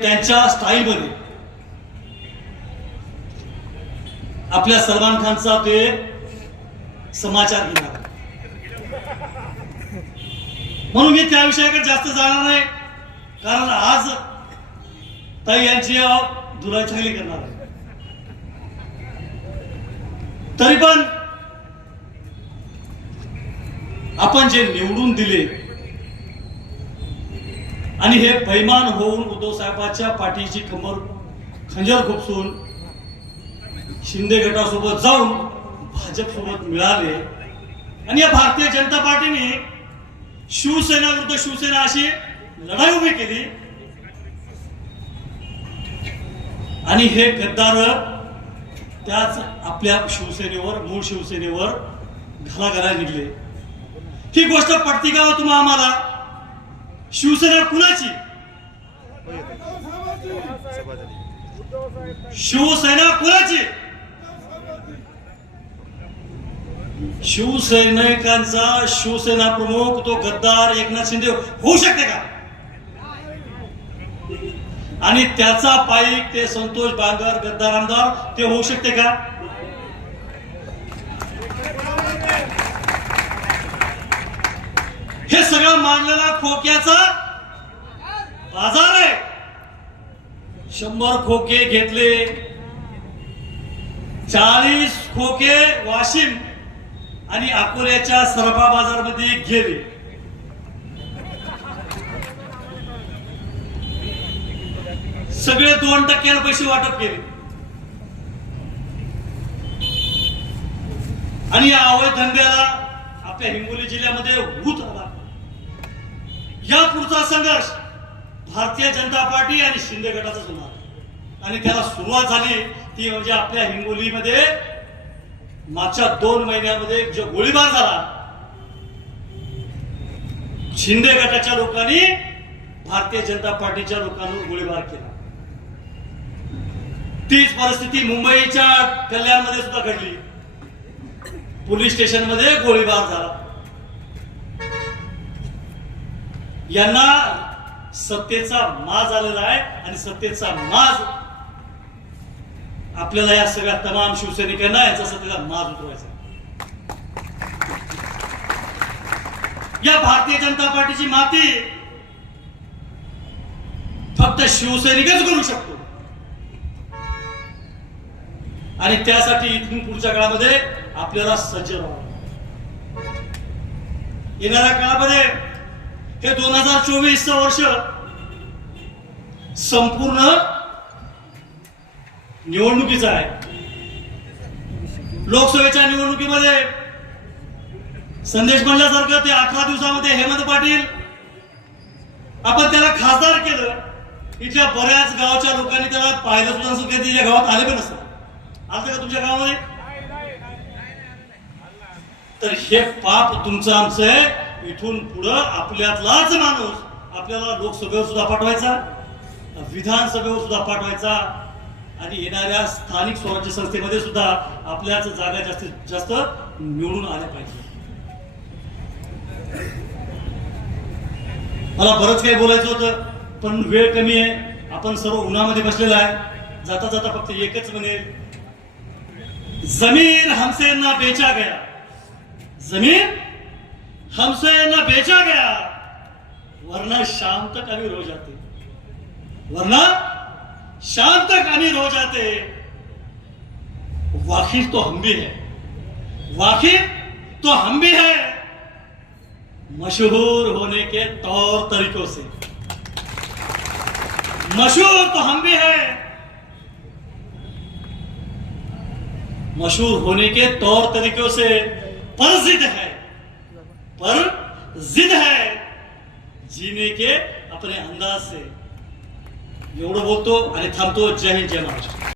त्यांच्या स्टाईलमध्ये आपल्या सलमान खानचा ते समाचार घेणार, म्हणून मी त्या विषयाकडे जास्त जाणार नाही, कारण आज ताई यांची दुराचारी करणार आहे. तरी पण आपण जे निवडून दिले आणि हे बैमान होऊन उद्धव साहेबांच्या पाठीची कमर खंजर खुपसून शिंदे गटासोबत जाऊन भाजप सोबत मिळाले आणि या भारतीय जनता पार्टीने शिवसेना विरुद्ध शिवसेना अशी लढाई उभी केली आणि हे गद्दार त्याच आपल्या शिवसेनेवर, मूळ शिवसेनेवर घाला घालायला निघले. ही गोष्ट पटती का तुम्हा आम्हाला? शिवसेना कुणाची? शिवसेना कुणाची? शिवसैनिकांचा शिवसेना प्रमुख तो गद्दार एकनाथ शिंदे होऊ शकते का? आणि त्याचा पाईक ते संतोष बांगर गद्दार आमदार ते होऊ शकते का? हे सगळं मांडलेला खोक्याचा बाजार आहे. 100 खोके घेतले, 40 खोके वाशिम आणि अकोल्याच्या सरपा बाजारमध्ये गेले. सगळे 2% पैसे वाटप केले आणि या अवैध धंद्याला आपल्या हिंगोली जिल्ह्यामध्ये भूत आला. या पुढचा संघर्ष भारतीय जनता पार्टी आणि शिंदे गटाचा होणार आणि त्याला सुरुवात झाली ती म्हणजे आपल्या हिंगोलीमध्ये मागच्या 2 महिन्यामध्ये जो गोळीबार झाला, शिंदे गटाच्या लोकांनी भारतीय जनता पार्टीच्या लोकांवर गोळीबार केला. तीच परिस्थिती मुंबईच्या कल्याणमध्ये सुद्धा घडली. पोलीस स्टेशन मध्ये गोळीबार झाला. यांना सत्तेचा माज आलेला आहे आणि सत्तेचा माज आपल्याला या सगळ्या तमाम शिवसैनिकांना याचा सत्तेचा माज उतरवायचा. या भारतीय जनता पार्टीची माती फक्त शिवसैनिकच करू शकतो आणि त्यासाठी इथून पुढच्या काळामध्ये आपल्याला सज्ज राहावं. येणाऱ्या काळामध्ये हे 2024 वर्ष संपूर्ण निवडणुकीचं आहे. लोकसभेच्या निवडणुकीमध्ये संदेश म्हणल्यासारखं ते 18 दिवसामध्ये हेमंत पाटील आपण त्याला खासदार केलं. इथल्या बऱ्याच गावच्या लोकांनी त्याला पाहिलं सुद्धा नसेल, कधी या गावात आले पण नसतं. आलं का तुमच्या गावामध्ये? तर हे पाप तुमचं आमचं आहे. इथून पुढं आपल्यातलाच माणूस आपल्याला लोकसभेवर सुद्धा पाठवायचा, विधानसभेवर सुद्धा पाठवायचा आणि येणाऱ्या स्थानिक स्वराज्य संस्थेमध्ये सुद्धा आपल्याच जागा जास्तीत जास्त निवडून आल्या पाहिजे. मला बरंच काही बोलायचं होतं पण वेळ कमी आहे. आपण सर्व उन्हामध्ये बसलेला आहे. जाता जाता फक्त एकच म्हणेल, जमीन हमसे ना बेचा गया, जमीन हमसे ना बेचा गया, वरना शाम तक अभी रो जाते, वरना शाम तक अभी रो जाते. वाकिफ तो हम भी है, वाकिफ तो हम भी है, मशहूर होने के तौर तरीकों से. मशहूर तो हम भी है, मशहूर होने के तौर तरीकों से, पर जिद है, पर जिद है जीने के अपने अंदाज से. एवढं बोलतो आणि थांबतो. जय हिंद, जय महाराष्ट्र.